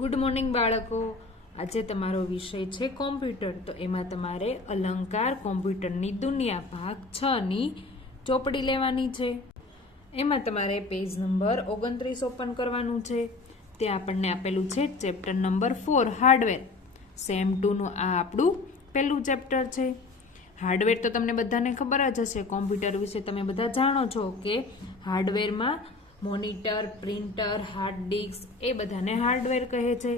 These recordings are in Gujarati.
ગુડ મોર્નિંગ બાળકો. આજે તમારો વિષય છે કોમ્પ્યુટર. તો એમાં તમારે અલંકાર કોમ્પ્યુટરની દુનિયા ભાગ 6ની ચોપડી લેવાની છે. એમાં તમારે પેજ નંબર 29 ઓપન કરવાનું છે. ત્યાં આપણને આપેલું છે ચેપ્ટર નંબર 4 હાર્ડવેર. સેમ 2નું આ આપણું પહેલું ચેપ્ટર છે. હાર્ડવેર તો તમને બધાને ખબર જ હશે. કોમ્પ્યુટર વિશે તમે બધા જાણો છો કે હાર્ડવેરમાં મોનિટર, પ્રિન્ટર, હાર્ડ ડિસ્ક એ બધાને હાર્ડવેર કહે છે.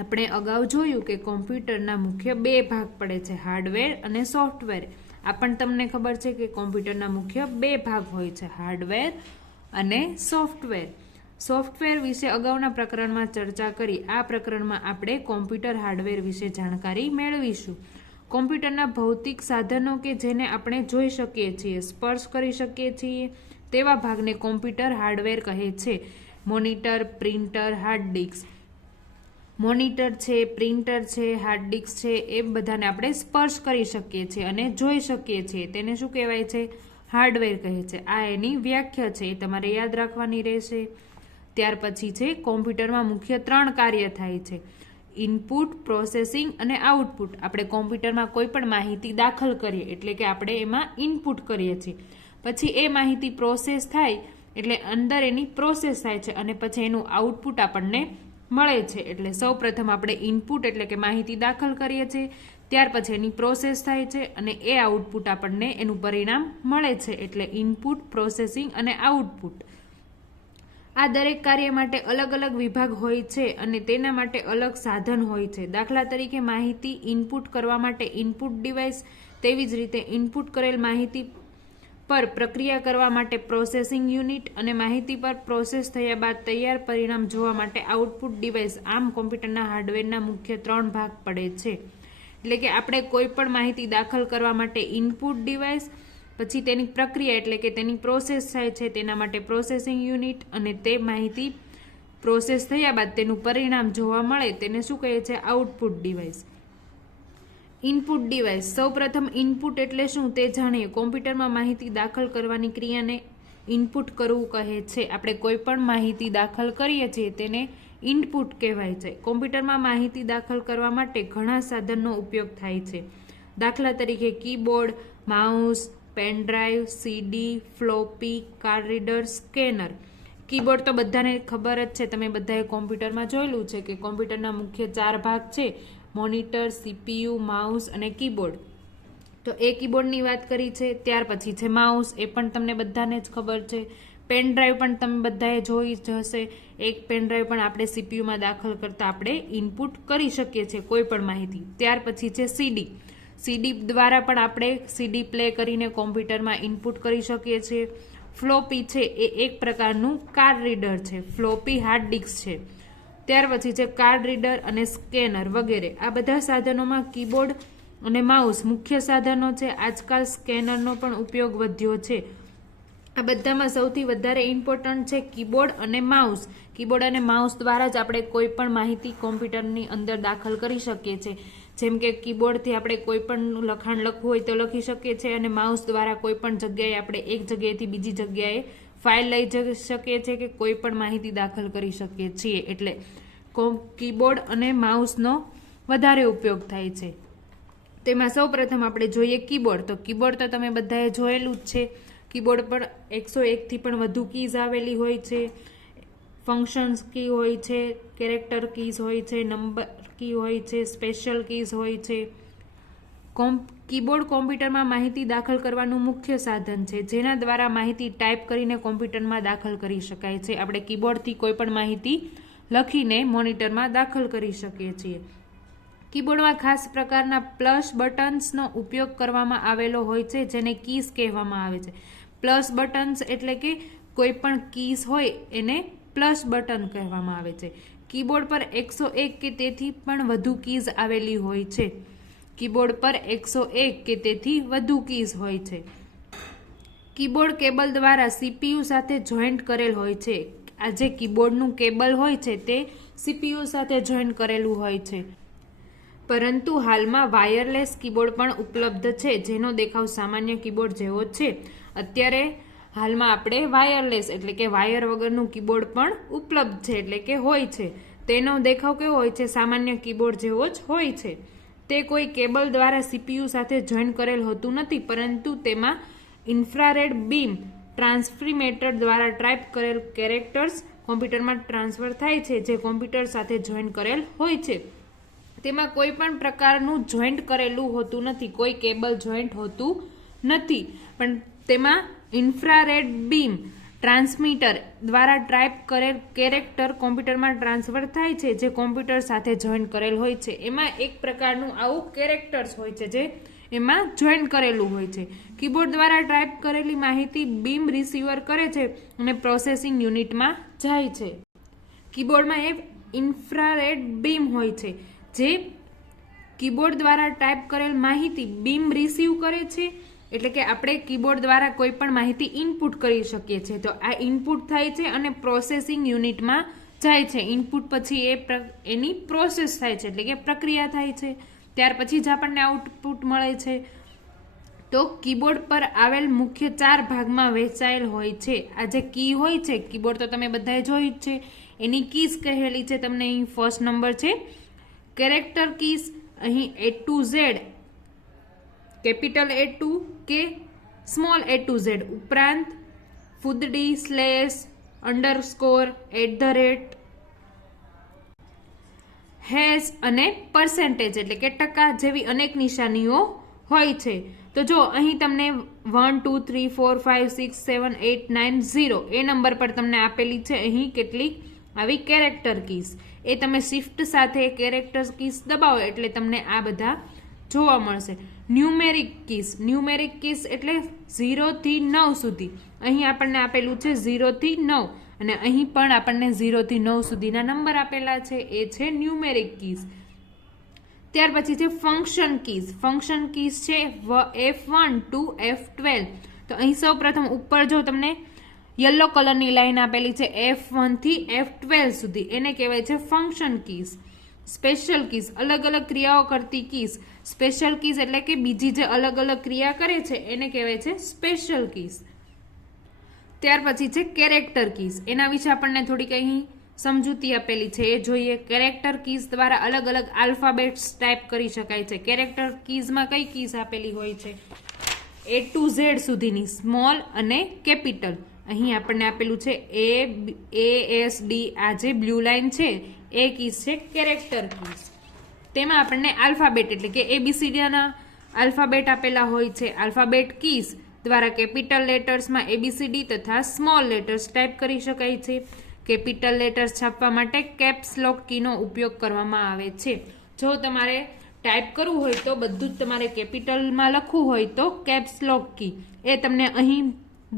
આપણે અગાઉ જોયું કે કોમ્પ્યુટરના મુખ્ય બે ભાગ પડે છે, હાર્ડવેર અને સોફ્ટવેર. આ પણ તમને ખબર છે કે કોમ્પ્યુટરના મુખ્ય બે ભાગ હોય છે, હાર્ડવેર અને સોફ્ટવેર. સોફ્ટવેર વિશે અગાઉના પ્રકરણમાં ચર્ચા કરી. આ પ્રકરણમાં આપણે કોમ્પ્યુટર હાર્ડવેર વિશે જાણકારી મેળવીશું. કોમ્પ્યુટરના ભૌતિક સાધનો કે જેને આપણે જોઈ શકીએ છીએ, સ્પર્શ કરી શકીએ છીએ, તેવા ભાગને કોમ્પ્યુટર હાર્ડવેર કહે છે. Monitor, printer, hard disk. Monitor છે, પ્રિન્ટર છે, હાર્ડ ડિસ્ક છે, એ બધાને આપણે સ્પર્શ કરી શકીએ છીએ અને જોઈ શકીએ છીએ. તેને શું કહેવાય છે? હાર્ડવેર કહે છે. આ એની વ્યાખ્યા છે, એ તમારે યાદ રાખવાની રહેશે. ત્યાર પછી છે કોમ્પ્યુટરમાં મુખ્ય 3 કાર્ય થાય છે, ઇનપુટ, પ્રોસેસિંગ અને આઉટપુટ. આપણે કોમ્પ્યુટરમાં કોઈ પણ માહિતી દાખલ કરીએ એટલે કે આપણે એમાં ઇનપુટ કરીએ છીએ. પછી એ માહિતી પ્રોસેસ થાય એટલે અંદર એની પ્રોસેસ થાય છે અને પછી એનું આઉટપુટ આપણને મળે છે. એટલે સૌ પ્રથમ આપણે ઇનપુટ એટલે કે માહિતી દાખલ કરીએ છીએ, ત્યાર પછી એની પ્રોસેસ થાય છે અને એ આઉટપુટ આપણને એનું પરિણામ મળે છે. એટલે ઇનપુટ, પ્રોસેસિંગ અને આઉટપુટ. આ દરેક કાર્ય માટે અલગ અલગ વિભાગ હોય છે અને તેના માટે અલગ સાધન હોય છે. દાખલા તરીકે માહિતી ઇનપુટ કરવા માટે ઇનપુટ ડિવાઇસ, તેવી જ રીતે ઇનપુટ કરેલ માહિતી પર પ્રક્રિયા કરવા માટે પ્રોસેસિંગ યુનિટ અને માહિતી પર પ્રોસેસ થયા બાદ તૈયાર પરિણામ જોવા માટે આઉટપુટ ડિવાઇસ. આમ કોમ્પ્યુટરના હાર્ડવેરના મુખ્ય 3 ભાગ પડે છે. એટલે કે આપણે કોઈ પણ માહિતી દાખલ કરવા માટે ઇનપુટ ડિવાઇસ, પછી તેની પ્રક્રિયા એટલે કે તેની પ્રોસેસ થાય છે તેના માટે પ્રોસેસિંગ યુનિટ, અને તે માહિતી પ્રોસેસ થયા બાદ તેનું પરિણામ જોવા મળે તેને શું કહે છે? Output device. Input device. સૌપ્રથમ ઇનપુટ એટલે શું તે જાણીએ. કોમ્પ્યુટરમાં માહિતી દાખલ કરવાની ક્રિયાને ઇનપુટ કરવું કહે છે. આપણે કોઈ પણ માહિતી દાખલ કરીએ છીએ તેને ઇનપુટ કહેવાય છે. કોમ્પ્યુટરમાં માહિતી દાખલ કરવા માટે ઘણા સાધનનો ઉપયોગ થાય છે. દાખલા તરીકે keyboard, mouse, pendrive, CD, floppy, card reader, scanner. Keyboard તો બધાને ખબર જ છે, તમે બધાએ કોમ્પ્યુટરમાં જોયેલું છે કે કોમ્પ્યુટરના મુખ્ય 4 ભાગ છે, મોનિટર, સીપીયુ, માઉસ અને કીબોર્ડ. તો એ કીબોર્ડની વાત કરી છે. ત્યાર પછી છે માઉસ, એ પણ તમને બધાને જ ખબર છે. પેન ડ્રાઈવ પણ તમે બધાએ જોઈ જ હશે. એક પેન ડ્રાઈવ પણ આપણે સીપીયુમાં દાખલ કરતા આપણે ઇનપુટ કરી શકીએ છીએ કોઈ પણ માહિતી. ત્યાર પછી છે સીડી. સીડી દ્વારા પણ આપણે સીડી પ્લે કરીને કોમ્પ્યુટરમાં ઇનપુટ કરી શકીએ છીએ. ફ્લોપી છે એ એક પ્રકારનું કાર્ડ રીડર છે. ફ્લોપી હાર્ડ ડિસ્ક છે. ત્યાર પછી છે કાર્ડ રીડર અને સ્કેનર વગેરે. આ બધા સાધનોમાં કીબોર્ડ અને માઉસ મુખ્ય સાધનો છે. આજકાલ સ્કેનરનો પણ ઉપયોગ વધ્યો છે. આ બધામાં સૌથી વધારે ઇમ્પોર્ટન્ટ છે કીબોર્ડ અને માઉસ. કીબોર્ડ અને માઉસ દ્વારા જ આપણે કોઈ પણ માહિતી કોમ્પ્યુટરની અંદર દાખલ કરી શકીએ છીએ. જેમ કે કીબોર્ડથી આપણે કોઈ પણ લખાણ લખવું હોય તો લખી શકીએ છીએ અને માઉસ દ્વારા કોઈ પણ જગ્યાએ આપણે એક જગ્યાએથી બીજી જગ્યાએ ફાઇલ લઈ જઈ શકીએ છીએ કે કોઈ પણ માહિતી દાખલ કરી શકીએ છીએ. એટલે કીબોર્ડ અને માઉસનો વધારે ઉપયોગ થાય છે. તેમાં સૌ પ્રથમ આપણે જોઈએ કીબોર્ડ. તો કીબોર્ડ તો તમે બધાએ જોયેલું જ છે. કીબોર્ડ પર 101થી પણ વધુ કીઝ આવેલી હોય છે. ફંક્શન્સ કી હોય છે, કેરેક્ટર કીઝ હોય છે, નંબર કી હોય છે, સ્પેશિયલ કીઝ હોય છે. કીબોર્ડ કોમ્પ્યુટરમાં માહિતી દાખલ કરવાનું મુખ્ય સાધન છે, જેના દ્વારા માહિતી ટાઈપ કરીને કોમ્પ્યુટરમાં દાખલ કરી શકાય છે. આપણે કીબોર્ડથી કોઈ પણ માહિતી લખીને મોનિટરમાં દાખલ કરી શકીએ છીએ. કીબોર્ડમાં ખાસ પ્રકારના પ્લસ બટન્સનો ઉપયોગ કરવામાં આવેલો હોય છે, જેને કીઝ કહેવામાં આવે છે. પ્લસ બટન્સ એટલે કે કોઈ પણ કીઝ હોય એને પ્લસ બટન કહેવામાં આવે છે. કીબોર્ડ પર 101 કે તેથી પણ વધુ કીઝ આવેલી હોય છે. કીબોર્ડ પર 101 કે તેથી વધુ કીઝ હોય છે. કીબોર્ડ કેબલ દ્વારા સીપીયુ સાથે જોઈન્ટ કરેલ હોય છે. આ જે કીબોર્ડનું કેબલ હોય છે તે સીપીયુ સાથે જોઈન્ટ કરેલું હોય છે. પરંતુ હાલમાં વાયરલેસ કીબોર્ડ પણ ઉપલબ્ધ છે, જેનો દેખાવ સામાન્ય કીબોર્ડ જેવો જ છે. અત્યારે હાલમાં આપણે વાયરલેસ એટલે કે વાયર વગરનું કીબોર્ડ પણ ઉપલબ્ધ છે એટલે કે હોય છે. તેનો દેખાવ કેવો હોય છે? સામાન્ય કીબોર્ડ જેવો જ હોય છે. તે કોઈ કેબલ દ્વારા સીપીયુ સાથે જોઈન કરેલ હોતું નથી, પરંતુ તેમાં ઇન્ફ્રારેડ બીમ ટ્રાન્સફ્રીમેટર દ્વારા ટાઈપ કરેલ કેરેક્ટર્સ કોમ્પ્યુટરમાં ટ્રાન્સફર થાય છે, જે કોમ્પ્યુટર સાથે જોઈન કરેલ હોય છે. તેમાં કોઈ પણ પ્રકારનું જોઈન્ટ કરેલું હોતું નથી, કોઈ કેબલ જોઈન્ટ હોતું નથી, પણ તેમાં ઇન્ફ્રારેડ બીમ ટ્રાન્સમીટર દ્વારા ટાઈપ કરેલ કેરેક્ટર કોમ્પ્યુટરમાં ટ્રાન્સફર થાય છે, જે કોમ્પ્યુટર સાથે જોઈન કરેલ હોય છે. એમાં એક પ્રકારનું આવું કેરેક્ટર્સ હોય છે જે એમાં જોઈન કરેલું હોય છે. કીબોર્ડ દ્વારા ટાઈપ કરેલી માહિતી બીમ રિસીવર કરે છે અને પ્રોસેસિંગ યુનિટમાં જાય છે. કીબોર્ડમાં એક ઇન્ફ્રારેડ બીમ હોય છે જે કીબોર્ડ દ્વારા ટાઈપ કરેલ માહિતી બીમ રિસીવ કરે છે. એટલે કે આપણે કીબોર્ડ દ્વારા કોઈ પણ માહિતી ઇનપુટ કરી શકીએ છીએ. તો આ ઇનપુટ થાય છે અને પ્રોસેસિંગ યુનિટમાં જાય છે. ઇનપુટ પછી એની પ્રોસેસ થાય છે, એટલે કે પ્રક્રિયા થાય છે. ત્યાર પછી જ આપણને આઉટપુટ મળે છે. તો કીબોર્ડ પર આવેલ મુખ્ય 4 ભાગમાં વહેંચાયેલ હોય છે. આ જે કી હોય છે, કીબોર્ડ તો તમે બધાએ જોયું જ છે, એની કીઝ કહેલી છે. તમને અહીં ફર્સ્ટ નંબર છે કેરેક્ટર કીઝ, અહીં A to Z, capital A to કે સ્મોલ A to Z, ઉપરાંત ફૂદડી, સ્લેશ, અંડરસ્કોર, @ હેશ અને પર્સેન્ટેજ એટલે કે ટકા જેવી અનેક નિશાનીઓ હોય છે. તો જો અહીં તમને 1 2 3 4 5 6 7 8 9 0 એ નંબર પર તમને આપેલી છે અહીં કેટલીક આવી કેરેક્ટર કીઝ. એ તમે શિફ્ટ સાથે કેરેક્ટર કીઝ દબાવો એટલે તમને આ બધા જોવા મળશે. ન્યુમેરિક કીઝ એટલે 0 થી 9 સુધી. અહીં આપણને આપેલું છે 0 થી 9 અને અહીં પણ આપણને 0 થી 9 સુધીના નંબર આપેલા છે. એ છે ન્યુમેરિક કીઝ. ત્યાર પછી છે ફંક્શન કીઝ છે F1 to F12. તો અહીં સૌ પ્રથમ ઉપર જો તમને યલો કલરની લાઈન આપેલી છે F1 થી F12 સુધી, એને કહેવાય છે ફંક્શન કીઝ. સ્પેશિયલ કીઝ અલગ અલગ ક્રિયાઓ કરતી કીઝ. સ્પેશિયલ કીઝ એટલે કે બીજી જે અલગ અલગ ક્રિયા કરે છે એને કહેવાય છે સ્પેશિયલ કીઝ. ત્યાર પછી છે કેરેક્ટર કીઝ. એના વિશે આપણને થોડીક અહીં સમજૂતી આપેલી છે, એ જોઈએ. કેરેક્ટર કીઝ દ્વારા અલગ અલગ આલ્ફાબેટ્સ ટાઈપ કરી શકાય છે. કેરેક્ટર કીઝમાં કઈ કીઝ આપેલી હોય છે? A to Z સુધીની, સ્મોલ અને કેપિટલ. અહીં આપણને આપેલું છે ASD, આ જે બ્લુ લાઇન છે એ કીઝ છે કેરેક્ટર કીઝ. તેમાં આપણને આલ્ફાબેટ એટલે કે ABCDના આલ્ફાબેટ આપેલા હોય છે. આલ્ફાબેટ કીઝ દ્વારા કેપિટલ લેટર્સમાં ABCD તથા સ્મોલ લેટર્સ ટાઈપ કરી શકાય છે. કેપિટલ લેટર્સ છાપવા માટે કેપ્સ લોક કીનો ઉપયોગ કરવામાં આવે છે. જો તમારે ટાઈપ કરવું હોય તો બધું જ તમારે કેપિટલમાં લખવું હોય તો કેપ્સ લોક કી એ તમને અહીં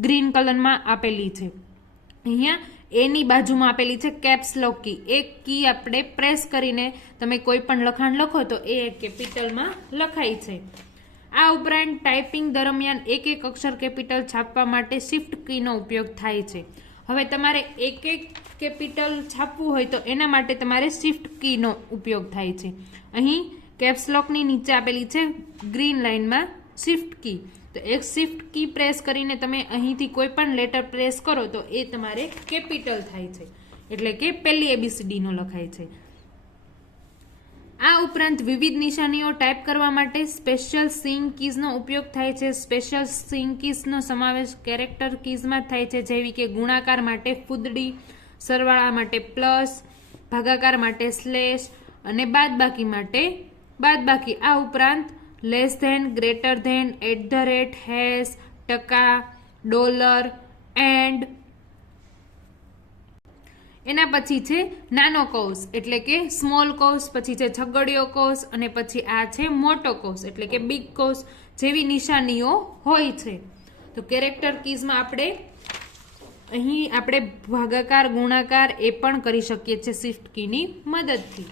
ગ્રીન કલરમાં આપેલી છે. અહીંયા એની બાજુમાં આપેલી છે કેપ્સ લોક કી. એક કી આપણે પ્રેસ કરીને તમે કોઈ પણ લખાણ લખો તો એ કેપિટલમાં લખાય છે. આ ઉપરાંત ટાઈપિંગ દરમિયાન એક અક્ષર કેપિટલ છાપવા માટે શિફ્ટ કીનો ઉપયોગ થાય છે. હવે તમારે એક કેપિટલ છાપવું હોય તો એના માટે તમારે શિફ્ટ કીનો ઉપયોગ થાય છે. અહીં કેપ્સ લોકની નીચે આપેલી છે ગ્રીન લાઇનમાં શિફ્ટ કી. તો એક શિફ્ટ કી પ્રેસ કરીને તમે અહીંથી કોઈ પણ લેટર પ્રેસ કરો તો એ તમારે કેપિટલ થાય છે, એટલે કે પહેલી ABCD નો લખાય છે. આ ઉપરાંત વિવિધ નિશાનીઓ ટાઈપ કરવા માટે સ્પેશિયલ સિંગ કીઝનો ઉપયોગ થાય છે. સ્પેશિયલ સિંગ કીઝનો સમાવેશ કેરેક્ટર કીઝમાં થાય છે, જેવી કે ગુણાકાર માટે ફૂદડી, સરવાળા માટે પ્લસ, ભાગાકાર માટે સ્લેશ અને બાદબાકી માટે બાદબાકી. આ ઉપરાંત less than, greater than, @ hash, ટકા, ડોલર, એન્ડ. એના પછી છે નાનો કૌંસ એટલે કે સ્મોલ કૌંસ, પછી છે છગડીયો કૌંસ અને પછી આ છે મોટો કૌંસ એટલે કે બિગ કૌંસ જેવી નિશાનીઓ હોય છે. તો કેરેક્ટર કીઝમાં અહીં આપણે ભાગાકાર, ગુણાકાર એ પણ કરી શકીએ છીએ શિફ્ટ કીની મદદથી.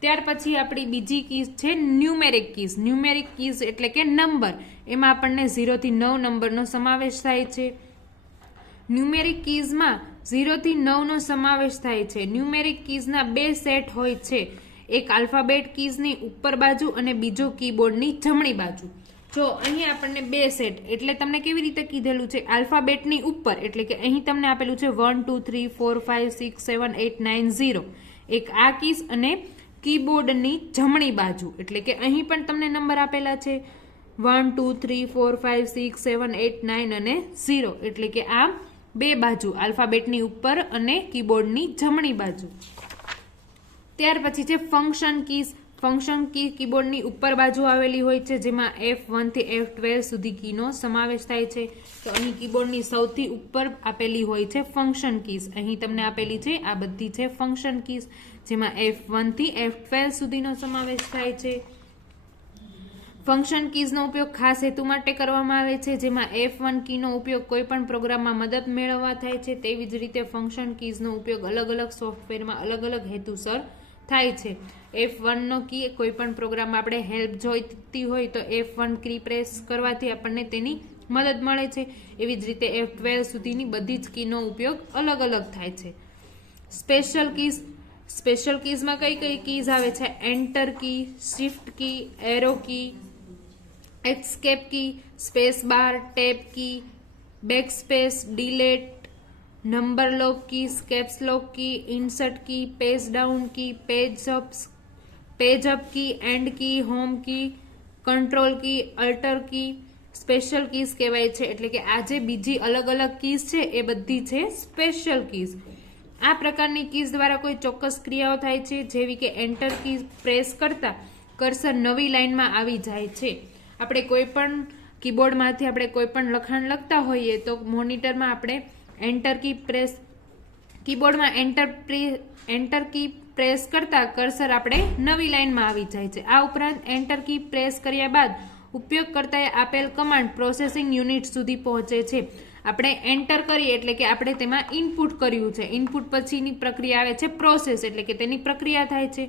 ત્યાર પછી આપણી બીજી કીઝ છે ન્યુમેરિક કીઝ. ન્યુમેરિક કીઝ એટલે કે નંબર. એમાં આપણને 0 થી 9 નંબરનો સમાવેશ થાય છે. ન્યુમેરિક કીઝમાં 0 થી 9 નો સમાવેશ થાય છે. ન્યુમેરિક કીઝના 2 સેટ હોય છે, એક આલ્ફાબેટ કીઝની ઉપર બાજુ અને બીજો કીબોર્ડની જમણી બાજુ. જો અહીં આપણને 2 સેટ એટલે તમને કેવી રીતે કીધેલું છે? આલ્ફાબેટની ઉપર એટલે કે અહીં તમને આપેલું છે 1 2 3 4 5 6 7 8 9 0. એક આ કીઝ અને કીબોર્ડની જમણી બાજુ, એટલે કે અહીં પણ તમને નંબર આપેલા છે 1 2 3 4 5 6 7 8 9 અને 0, એટલે કે આ બે બાજુ આલ્ફાબેટની ઉપર અને કીબોર્ડની જમણી બાજુ. ત્યાર પછી છે ફંક્શન કીઝ. ફંક્શન કી કીબોર્ડની ઉપર બાજુ આવેલી હોય છે, જેમાં F1 થી F12 સુધી કીનો સમાવેશ થાય છે. તો અહીં કીબોર્ડની સૌથી ઉપર આપેલી હોય છે ફંક્શન કીઝ. અહીં તમને આપેલી છે આ બધી છે ફંક્શન કીઝ, જેમાં F1 થી F12 સુધીનો સમાવેશ થાય છે. ફંક્શન કીઝનો ઉપયોગ ખાસ હેતુ માટે કરવામાં આવે છે, જેમાં F1 કીનો ઉપયોગ કોઈ પણ પ્રોગ્રામમાં મદદ મેળવવા થાય છે. તેવી જ રીતે ફંક્શન કીઝનો ઉપયોગ અલગ અલગ સોફ્ટવેરમાં અલગ અલગ હેતુસર થાય છે. F1 નો કી કોઈ પણ પ્રોગ્રામમાં આપણે હેલ્પ જોઈતી હોય તો F1 કી પ્રેસ કરવાથી આપણને તેની મદદ મળે છે. એવી જ રીતે F12 સુધીની બધી જ કીનો ઉપયોગ અલગ અલગ થાય છે. Special keys. સ્પેશિયલ કીઝમાં કઈ કઈ કીઝ આવે છે? Enter key, shift key, arrow key, escape key, space bar, tab key, backspace, delete, number lock key, caps lock key, insert key, page down key, page up key, end key, home key, control key, alter key special keys કહેવાય છે. એટલે કે આ જે બીજી અલગ અલગ કીઝ છે એ બધી છે સ્પેશિયલ કીઝ. આ પ્રકારની કીઝ દ્વારા કોઈ ચોક્કસ ક્રિયાઓ થાય છે, જેવી કે એન્ટર કી પ્રેસ કરતા કર્સર નવી લાઇનમાં આવી જાય છે. આપણે કોઈ પણ કીબોર્ડમાંથી આપણે કોઈ પણ લખાણ લખતા હોઈએ તો મોનિટરમાં આપણે એન્ટર કી પ્રેસ કીબોર્ડમાં એન્ટર કી પ્રેસ કરતા કર્સર આપણે નવી લાઇનમાં આવી જાય છે. આ ઉપરાંત એન્ટર કી પ્રેસ કર્યા બાદ ઉપયોગકર્તાએ આપેલ કમાન્ડ પ્રોસેસિંગ યુનિટ સુધી પહોંચે છે. આપણે એન્ટર કરીએ એટલે કે આપણે તેમાં ઇનપુટ કર્યું છે. ઇનપુટ પછીની પ્રક્રિયા આવે છે પ્રોસેસ, એટલે કે તેની પ્રક્રિયા થાય છે.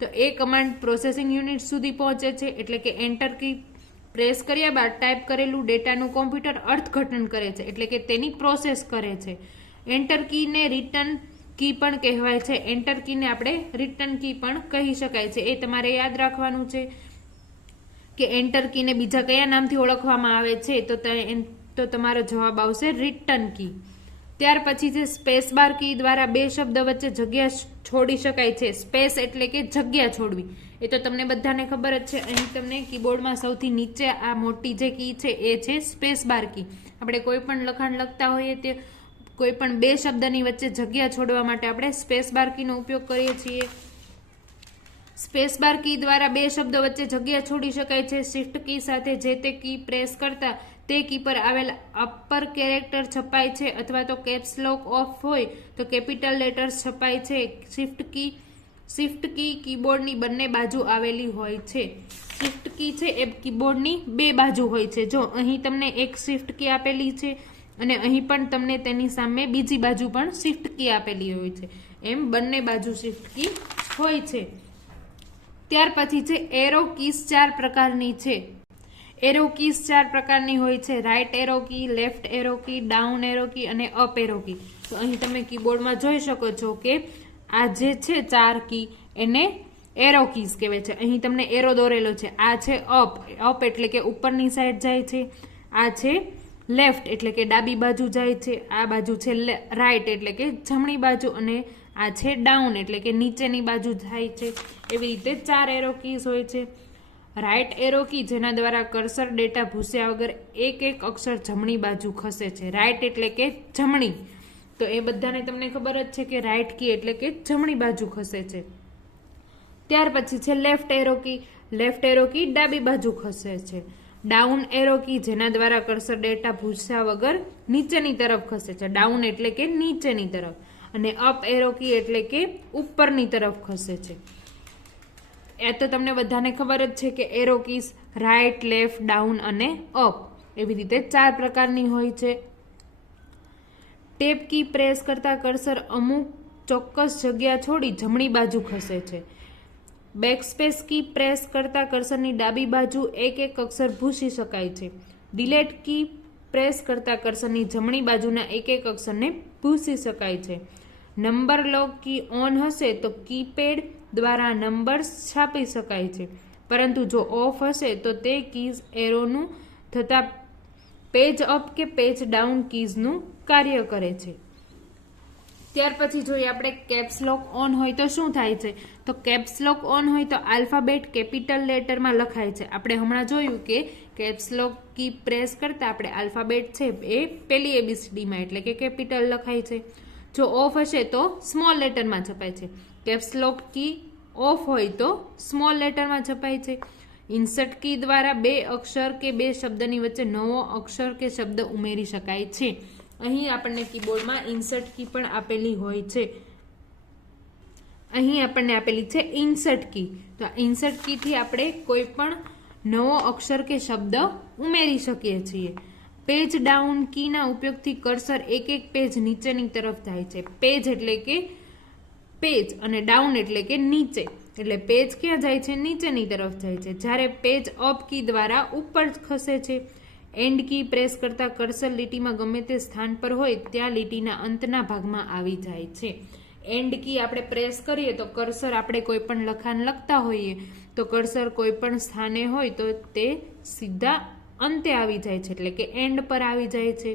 તો એ કમાન્ડ પ્રોસેસિંગ યુનિટ સુધી પહોંચે છે. એટલે કે એન્ટર કી પ્રેસ કર્યા બાદ ટાઈપ કરેલું ડેટાનું કોમ્પ્યુટર અર્થઘટન કરે છે, એટલે કે તેની પ્રોસેસ કરે છે. એન્ટર કીને રિટર્ન કી પણ કહેવાય છે. એન્ટર કીને આપણે રિટર્ન કી પણ કહી શકાય છે. એ તમારે યાદ રાખવાનું છે કે એન્ટર કીને બીજા કયા નામથી ઓળખવામાં આવે છે, તો તમારો જવાબ આવશે રિટર્ન કી. ત્યાર પછી છે સ્પેસ બાર કી દ્વારા બે શબ્દ વચ્ચે જગ્યા છોડી શકાય છે. સ્પેસ એટલે કે જગ્યા છોડવી, એ તો તમને બધાને ખબર જ છે. અહીં તમને કીબોર્ડમાં સૌથી નીચે આ મોટી જે કી છે એ છે સ્પેસ બાર કી. આપણે કોઈ પણ લખાણ લખતા હોઈએ તે કોઈ પણ બે શબ્દની વચ્ચે જગ્યા છોડવા માટે આપણે સ્પેસ બાર કીનો ઉપયોગ કરીએ છીએ. સ્પેસ બાર કી દ્વારા બે શબ્દો વચ્ચે જગ્યા છોડી શકાય છે. શિફ્ટ કી સાથે જે તે કી પ્રેસ કરતા તે કી પર આવેલ અપર કેરેક્ટર છપાય છે, અથવા તો કેપ્સ લોક ઓફ હોય તો કેપિટલ લેટર્સ છપાય છે. શિફ્ટ કી કીબોર્ડની બંને બાજુ આવેલી હોય છે. શિફ્ટ કી છે એ કીબોર્ડની બે બાજુ હોય છે. જો અહીં તમને એક શિફ્ટ કી આપેલી છે અને અહીં પણ તમને તેની સામે બીજી બાજુ પણ શિફ્ટ કી આપેલી હોય છે, એમ બંને બાજુ શિફ્ટ કી હોય છે. ત્યાર પછી છે એરો કીઝ 4 પ્રકારની છે. એરો કીઝ 4 પ્રકારની હોય છે. Right arrow key, left arrow key, down arrow key અને અપ એરો કી. તો અહીં તમે કીબોર્ડમાં જોઈ શકો છો કે આ જે છે 4 કી એને એરો કીઝ કહેવાય છે. અહીં તમને એરો દોરેલો છે. આ છે અપ એટલે કે ઉપરની સાઈડ જાય છે. આ છે લેફ્ટ એટલે કે ડાબી બાજુ જાય છે. આ બાજુ છે રાઈટ એટલે કે જમણી બાજુ, અને આ છે ડાઉન એટલે કે નીચેની બાજુ જાય છે. એવી રીતે 4 એરો કીઝ હોય છે. રાઈટ એરો કી જેના દ્વારા કર્સર ડેટા ભૂસ્યા વગર એક એક અક્ષર જમણી બાજુ ખસે છે. રાઈટ એટલે કે જમણી, તો એ બધાને તમને ખબર જ છે કે રાઈટ કી એટલે કે જમણી બાજુ ખસે છે. ત્યાર પછી છે left arrow key. Left arrow key ડાબી બાજુ ખસે છે. ડાઉન એરો કી જેના દ્વારા કર્સર ડેટા ભૂસ્યા વગર નીચેની તરફ ખસે છે. ડાઉન એટલે કે નીચેની તરફ. અને અપ એરો કી એટલે કે ઉપરની તરફ ખસે છે. એ તો તમને બધાને ખબર જ છે કે arrow keys right, left, down અને અપ એવી રીતે 4 પ્રકારની હોય છે. ટેબ કી પ્રેસ કરતા કર્સર અમુક ચોક્કસ જગ્યા છોડી જમણી બાજુ ખસે છે. બેકસ્પેસ કી પ્રેસ કરતા કર્સરની ડાબી બાજુ એક એક અક્ષર ભૂસી શકાય છે. ડિલેટ કી પ્રેસ કરતા કર્સરની જમણી બાજુના એક એક અક્ષરને ભૂસી શકાય છે. નંબર લોક કી ઓન હશે તો કીપેડ દ્વારા નંબર્સ છાપી શકાય છે, પરંતુ જો ઓફ હશે તો તે કીઝ એરોનું થતા પેજ અપ કે પેજ ડાઉન કીઝનું કાર્ય કરે છે. ત્યાર પછી જોઈએ આપણે કેપ્સ લોક ઓન હોય તો શું થાય છે. તો કેપ્સ લોક ઓન હોય તો આલ્ફાબેટ કેપિટલ લેટરમાં લખાય છે. આપણે હમણાં જોયું કે કેપ્સ લોક કી પ્રેસ કરતા આપણે આલ્ફાબેટ છે એ પેલી ABCDમાં એટલે કે કેપિટલ લખાય છે. જો ઓફ હશે તો સ્મોલ લેટરમાં છપાય છે. કેપ્સ લોક કી ઓફ હોય તો સ્મોલ લેટરમાં છપાય છે. ઇન્સર્ટ કી દ્વારા બે અક્ષર કે બે શબ્દની વચ્ચે નવો અક્ષર કે શબ્દ ઉમેરી શકાય છે. અહીં આપણને કીબોર્ડમાં ઇન્સર્ટ કી પણ આપેલી હોય છે. અહીં આપણને આપેલી છે ઇન્સર્ટ કી. તો ઇન્સર્ટ કીથી આપણે કોઈ પણ નવો અક્ષર કે શબ્દ ઉમેરી શકીએ છીએ. પેજ ડાઉન કીના ઉપયોગથી કર્સર એક એક પેજ નીચેની તરફ જાય છે. પેજ એટલે કે પેજ અને ડાઉન એટલે કે નીચે. એટલે પેજ ક્યાં જાય છે? નીચેની તરફ જાય છે. જ્યારે પેજ અપ કી દ્વારા ઉપર ખસે છે. એન્ડ કી પ્રેસ કરતા કર્સર લીટીમાં ગમે તે સ્થાન પર હોય ત્યાં લીટીના અંતના ભાગમાં આવી જાય છે. એન્ડ કી આપણે પ્રેસ કરીએ તો કર્સર આપણે કોઈ પણ લખાણ લખતા હોઈએ તો કર્સર કોઈ પણ સ્થાને હોય તો તે સીધા અંતે આવી જાય છે એટલે કે એન્ડ પર આવી જાય છે.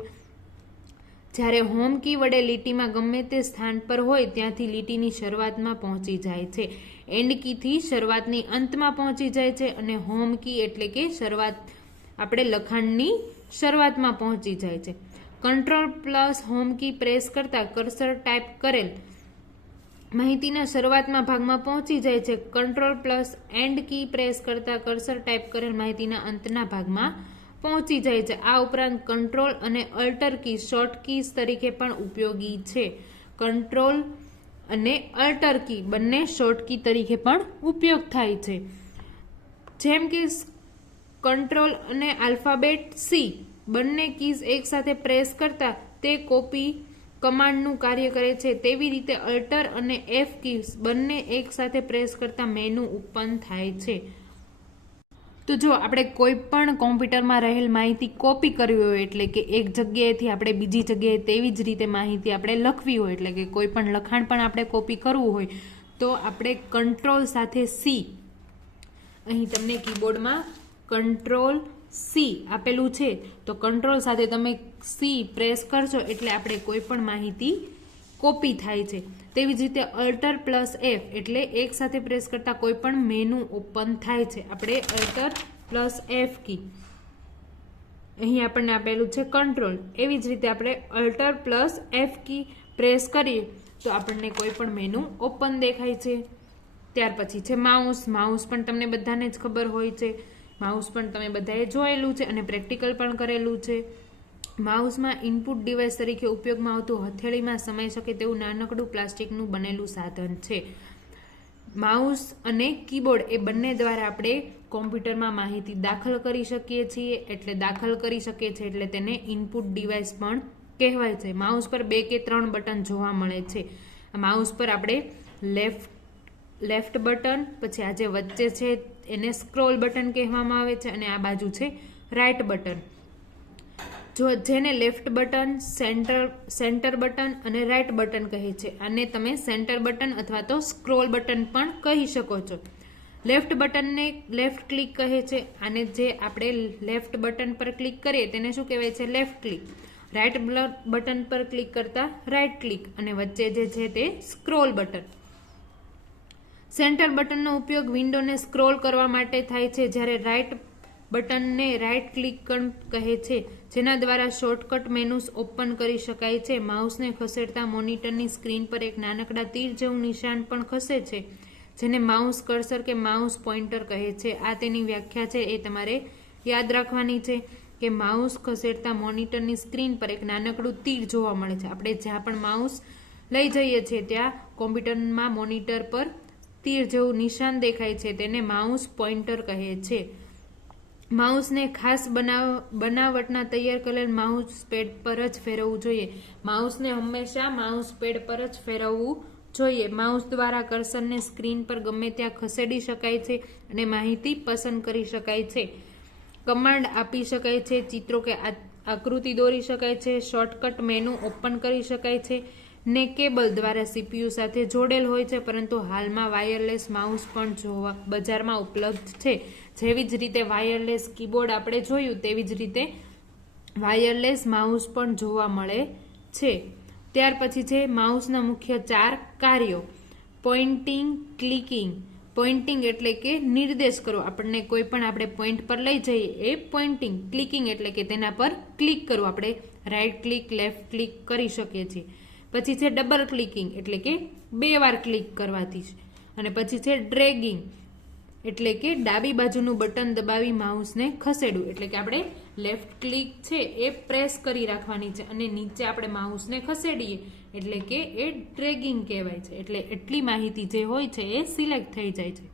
જ્યારે હોમ કી વડે લીટીમાં ગમે તે સ્થાન પર હોય ત્યાંથી લીટીની શરૂઆતમાં પહોંચી જાય છે. એન્ડ કીથી શરૂઆતની અંતમાં પહોંચી જાય છે અને હોમ કી એટલે કે શરૂઆત આપણે લખાણની શરૂઆતમાં પહોંચી જાય છે. Control plus home key press કરતા કર્સર ટાઈપ કરેલ માહિતીના શરૂઆતના ભાગમાં પહોંચી જાય છે. Control plus end key press કરતા કર્સર ટાઈપ કરેલ માહિતીના અંતના ભાગમાં પહોંચી જાય છે. આ ઉપરાંત કંટ્રોલ અને અલ્ટર કી શોર્ટ કીઝ તરીકે પણ ઉપયોગી છે. કંટ્રોલ અને અલ્ટર કી બંને શોર્ટ કી તરીકે પણ ઉપયોગ થાય છે. જેમ કે કંટ્રોલ અને આલ્ફાબેટ સી બંને કીઝ એકસાથે પ્રેસ કરતા તે કોપી કમાન્ડનું કાર્ય કરે છે. તેવી રીતે અલ્ટર અને એફ કીઝ બંને એકસાથે પ્રેસ કરતા મેનુ ઉત્પન્ન થાય છે. તો જો આપણે કોઈ પણ કોમ્પ્યુટરમાં રહેલ માહિતી કોપી કરવી હોય એટલે કે એક જગ્યાએથી આપણે બીજી જગ્યાએ તેવી જ રીતે માહિતી આપણે લખવી હોય એટલે કે કોઈ પણ લખાણ પણ આપણે કોપી કરવું હોય તો આપણે કંટ્રોલ સાથે સી, અહીં તમને કીબોર્ડમાં કંટ્રોલ સી આપેલું છે તો કંટ્રોલ સાથે તમે સી પ્રેસ કરશો એટલે આપણે કોઈ પણ માહિતી કોપી થાય છે. તેવી જ રીતે અલ્ટર પ્લસ એફ એટલે એક સાથે પ્રેસ કરતા કોઈ પણ મેનુ ઓપન થાય છે. આપણે અલ્ટર પ્લસ એફ કી, અહીં આપણને આપેલું છે કંટ્રોલ, એવી જ રીતે આપણે alter plus F key press કરીએ તો આપણને કોઈ પણ મેનુ ઓપન દેખાય છે. ત્યાર પછી છે માઉસ. માઉસ પણ તમને બધાને જ ખબર હોય છે. માઉસ પણ તમે બધાએ જોયેલું છે અને પ્રેક્ટિકલ પણ કરેલું છે. માઉસમાં ઇનપુટ ડિવાઇસ તરીકે ઉપયોગમાં આવતું હથેળીમાં સમાઈ શકે તેવું નાનકડું પ્લાસ્ટિકનું બનેલું સાધન છે. માઉસ અને કીબોર્ડ એ બંને દ્વારા આપણે કોમ્પ્યુટરમાં માહિતી દાખલ કરી શકીએ છીએ. એટલે દાખલ કરી શકીએ છીએ એટલે તેને ઇનપુટ ડિવાઇસ પણ કહેવાય છે. માઉસ પર 2 કે 3 બટન જોવા મળે છે. માઉસ પર આપણે લેફ્ટ બટન, પછી આ જે વચ્ચે છે એને સ્ક્રોલ બટન કહેવામાં આવે છે અને આ બાજુ છે રાઈટ બટન. જો જેને લેફ્ટ બટન, સેન્ટર બટન અને રાઈટ બટન કહે છે. આને તમે સેન્ટર બટન અથવા તો સ્ક્રોલ બટન પણ કહી શકો છો. લેફ્ટ બટનને લેફ્ટ ક્લિક કહે છે. આને જે આપણે લેફ્ટ બટન પર ક્લિક કરીએ તેને શું કહેવાય છે? Left click. રાઈટ બટન પર ક્લિક કરતા રાઈટ ક્લિક અને વચ્ચે જે છે તે સ્ક્રોલ બટન. સેન્ટર બટનનો ઉપયોગ વિન્ડોને સ્ક્રોલ કરવા માટે થાય છે, જ્યારે રાઈટ બટનને રાઈટ ક્લિક કહે છે, જેના દ્વારા શોર્ટકટ મેનુસ ઓપન કરી શકાય છે. માઉસને ખસેડતા મોનિટરની સ્ક્રીન પર એક નાનકડા તીર જેવું નિશાન પણ ખસે છે, જેને માઉસ કર્સર કે માઉસ પોઇન્ટર કહે છે. આ તેની વ્યાખ્યા છે, એ તમારે યાદ રાખવાની છે કે માઉસ ખસેડતા મોનિટરની સ્ક્રીન પર એક નાનકડું તીર જોવા મળે છે. આપણે જ્યાં પણ માઉસ લઈ જઈએ છીએ ત્યાં કોમ્પ્યુટરમાં મોનિટર પર તીર જેવું નિશાન દેખાય છે, તેને માઉસ પોઇન્ટર કહે છે. માઉસને ખાસ બનાવટના તૈયાર કરેલ માઉસ પેડ પર જ ફેરવવું જોઈએ. માઉસને હંમેશા માઉસ પેડ પર જ ફેરવવું જોઈએ. માઉસ દ્વારા કર્સરને સ્ક્રીન પર ગમે ત્યાં ખસેડી શકાય છે અને માહિતી પસંદ કરી શકાય છે. કમાન્ડ આપી શકાય છે, ચિત્રો કે આકૃતિ દોરી શકાય છે, શોર્ટકટ મેનુ ઓપન કરી શકાય છે ને કેબલ દ્વારા CPU સાથે જોડેલ હોય છે. પરંતુ હાલમાં વાયરલેસ માઉસ પણ બજારમાં ઉપલબ્ધ છે. જેવી જ રીતે વાયરલેસ કીબોર્ડ આપણે જોયું તેવી જ રીતે વાયરલેસ માઉસ પણ જોવા મળે છે. ત્યાર પછી છે માઉસના મુખ્ય 4 કાર્યો. Poynting, clicking. પોઇન્ટિંગ એટલે કે નિર્દેશ કરો, આપણને કોઈ પણ આપણે પોઈન્ટ પર લઈ જઈએ એ પોઇન્ટિંગ. ક્લિકિંગ એટલે કે તેના પર ક્લિક કરવું, આપણે રાઈટ ક્લિક, લેફ્ટ ક્લિક કરી શકીએ છીએ. પછી છે ડબલ ક્લિકિંગ એટલે કે 2 વાર ક્લિક કરવાથી. અને પછી છે ડ્રેગિંગ એટલે કે ડાબી બાજુનું બટન દબાવી માઉસને ખસેડવું, એટલે કે આપણે લેફ્ટ ક્લિક છે એ પ્રેસ કરી રાખવાની છે અને નીચે આપણે માઉસને ખસેડીએ એટલે કે એ ડ્રેગિંગ કહેવાય છે. એટલે એટલી માહિતી જે હોય છે એ સિલેક્ટ થઈ જાય છે.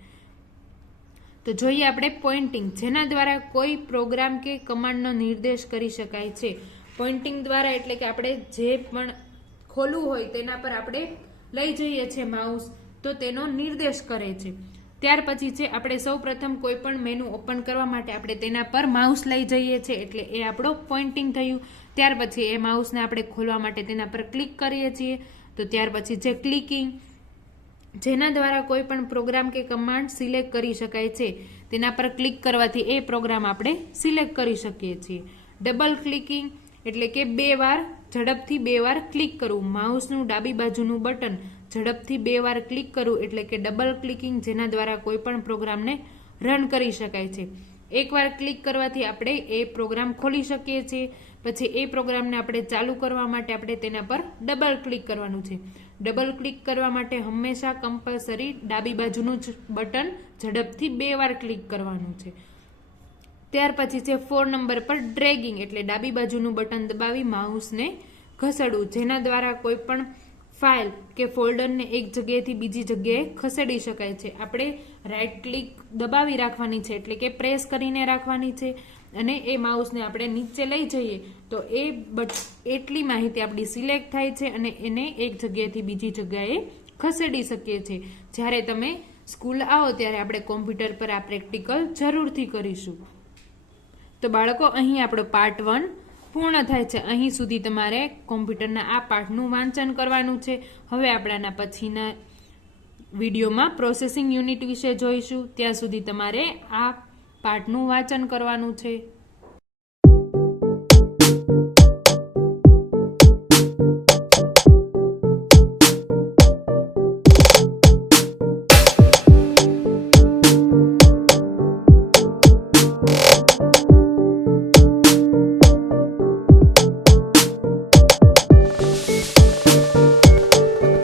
તો જોઈએ આપણે પોઇન્ટિંગ, જેના દ્વારા કોઈ પ્રોગ્રામ કે કમાન્ડનો નિર્દેશ કરી શકાય છે. પોઇન્ટિંગ દ્વારા એટલે કે આપણે જે પણ ખોલવું હોય તેના પર આપણે લઈ જઈએ છીએ માઉસ તો તેનો નિર્દેશ કરે છે. ત્યાર પછી છે આપણે સૌ પ્રથમ કોઈ પણ મેનુ ઓપન કરવા માટે આપણે તેના પર માઉસ લઈ જઈએ છીએ એટલે એ આપણો પોઇન્ટિંગ થયું. ત્યાર પછી એ માઉસને આપણે ખોલવા માટે તેના પર ક્લિક કરીએ છીએ તો ત્યાર પછી છે ક્લિકિંગ, જેના દ્વારા કોઈ પણ પ્રોગ્રામ કે કમાન્ડ સિલેક્ટ કરી શકાય છે. તેના પર ક્લિક કરવાથી એ પ્રોગ્રામ આપણે સિલેક્ટ કરી શકીએ છીએ. ડબલ ક્લિકિંગ એટલે કે 2 વાર ઝડપથી 2 વાર ક્લિક કરવું, માઉસનું ડાબી બાજુનું બટન ઝડપથી 2 વાર ક્લિક કરવું એટલે કે ડબલ ક્લિકિંગ, જેના દ્વારા કોઈ પણ પ્રોગ્રામને રન કરી શકાય છે. એકવાર ક્લિક કરવાથી આપણે એ પ્રોગ્રામ ખોલી શકીએ છીએ. પછી એ પ્રોગ્રામને આપણે ચાલુ કરવા માટે આપણે તેના પર ડબલ ક્લિક કરવાનું છે. ડબલ ક્લિક કરવા માટે હંમેશા કમ્પલસરી ડાબી બાજુનું જ બટન ઝડપથી 2 વાર ક્લિક કરવાનું છે. ત્યાર પછી છે 4 નંબર પર ડ્રેગિંગ એટલે ડાબી બાજુનું બટન દબાવી માઉસને ઘસડવું, જેના દ્વારા કોઈ પણ ફાઇલ કે ફોલ્ડરને એક જગ્યાએથી બીજી જગ્યાએ ખસેડી શકાય છે. આપણે રાઈટ ક્લિક દબાવી રાખવાની છે એટલે કે પ્રેસ કરીને રાખવાની છે અને એ માઉસને આપણે નીચે લઈ જઈએ તો એ એટલી માહિતી આપણી સિલેક્ટ થાય છે અને એને એક જગ્યાએથી બીજી જગ્યાએ ખસેડી શકીએ છીએ. જ્યારે તમે સ્કૂલ આવો ત્યારે આપણે કોમ્પ્યુટર પર આ પ્રેક્ટિકલ જરૂરથી કરીશું. તો બાળકો, અહીં આપણો પાર્ટ 1 પૂર્ણ થાય છે. અહીં સુધી તમારે કોમ્પ્યુટરના આ પાઠનું વાંચન કરવાનું છે. હવે આપણાના પછીના વિડીયોમાં પ્રોસેસિંગ યુનિટ વિશે જોઈશું. ત્યાં સુધી તમારે આ પાઠનું વાંચન કરવાનું છે.